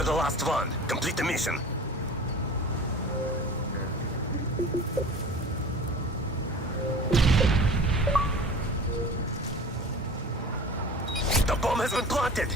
You're the last one. Complete the mission. The bomb has been planted!